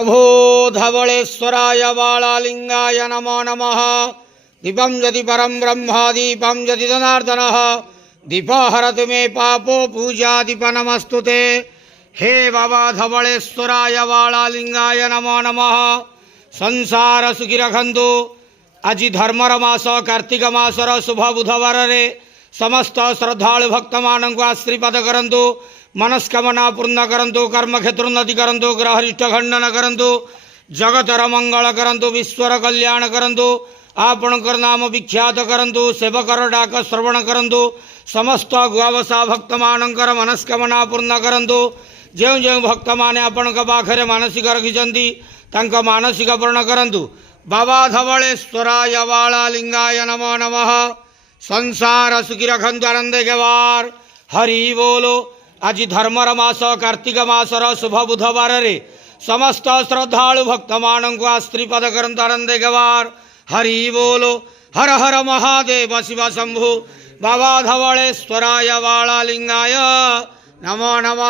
प्रभो धवलेश्वराय बालालिंगाय नमो नमः। दीपं यदि परं ब्रह्म दीपं यदि जनार्दनः दीप हरतु मे पापो पूजा दीप नमस्तुते। हे बाबा धवलेश्वराय बालालिंगाय नमो नमः। संसार सुखी रखंतु। आज धर्मर मास कार्तिक मासर शुभ बुधवार रे समस्त श्रद्धालु भक्त मानक आशीर्वाद करंतु। मनस्कामना पूर्ण करंतु। कर्म क्षेत्र उन्नति करंतु। ग्रहरिष्ट खंडन करंतु। जगतर मंगल करंतु। विश्वर कल्याण करंतु। आपणकर नाम विख्यात करंतु। सेवकर डाक श्रवण करंतु। समस्त गुआवसा भक्त मानकर मनस्कामना पूर्ण करंतु। जो जो भक्त माने आपण पाखरे मानसिक रखिछंती तांका मानसिक पूर्ण करंतु। बाबा धवलेश्वराय बालालिंगाय नमो नमः। संसार सुखी रखंतु। आनंद गेवार हरि बोलो। आज धर्मर मास कार्तिक मासर शुभ बुधवार रे समस्त श्रद्धालु भक्त मानक आशीर्वाद करंतु। आनंद गेवार हरि बोलो। हर हर महादेव शिव शंभु। बाबा धवलेश्वराय बालालिंगाय नमो नमः।